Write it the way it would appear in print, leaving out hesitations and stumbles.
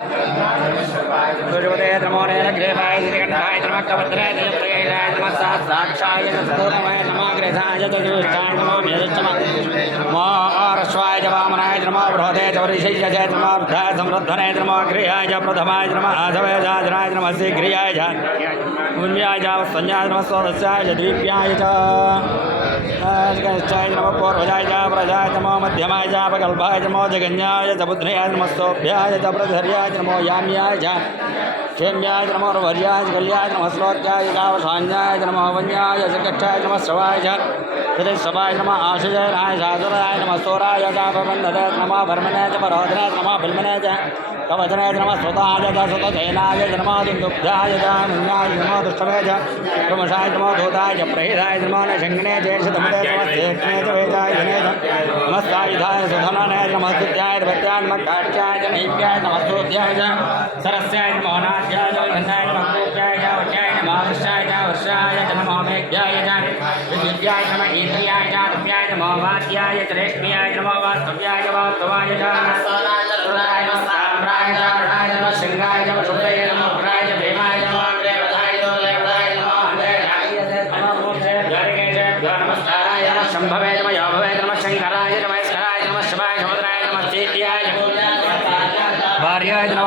सुजवते नमो नैनग्रेवाय श्रीकण्ठाय नमः कवत्राय नमः नमः साक्षाय नमः नमाग्रेधाय चतुष्टाय नमो मेरुच्चम नमो आरश्वाय वामनाय नमः बृहते च वरिषय्य च नमः बुद्धाय समृद्धने नमः गृहाय च प्रथमाय नमः आधवे जाजराय नमः शीघ्रियाय च पुण्याय च संज्ञाय नमः स्वदस्याय च द्वीप्याय च गणेशाय नमः पूर्वजाय च प्रजाय नमो मध्यमाय च अपकल्पाय नमो जगन्याय च बुद्ध्याय नमः सोभ्याय च प्रधर्याय नमो याम्याय च क्षेम्याय नमो वर्याय कल्याय नमः श्लोक्याय कावसान्याय नमो वन्याय च कक्षाय नमः श्रवाय च हृदयसभाय नमः आशुजनाय साधुराय नमः सोराय चापबन्धते नमः भर्मणे च परोधने नमः बिल्मने च कवचने नमः स्वताय च स्वतसेनाय नमः दुन्दुभ्याय च मुन्याय नमः दुष्टवे च प्रमशाय नमो धूताय च प्रहिताय नमो नशङ्गणे च शतमते नमः सेक्ष्णे च वेदाय जने च नमस्तायुधाय सुधनाय नमः स्तुत्याय भक्त्याय नमः काट्याय च नैप्याय नमः स्तोत्याय च सरस्याय नमो नाट्याय च घन्नाय नमः कोप्याय च वट्याय नमः वृष्टाय च वर्षाय च नमो मेघ्याय च विद्युत्याय नमः ईन्द्रियाय च तुभ्याय नमो वाद्याय च रेष्म्याय नमो वास्तव्याय च वास्तवाय च रुद्राय नमः साम्राय च रुणाय नमः शृङ्गाय च शुभ्राय नमः उग्राय च भीमाय च देवताय च देवताय नमः अन्तर्याय च नमः मूर्धे द्वारिके च नमस्काराय नमः शम्भवे नमः योभवे नमः शङ्कराय नमः स्कराय नमः शिवाय समुद्राय नमः चैत्याय भार्याय नमः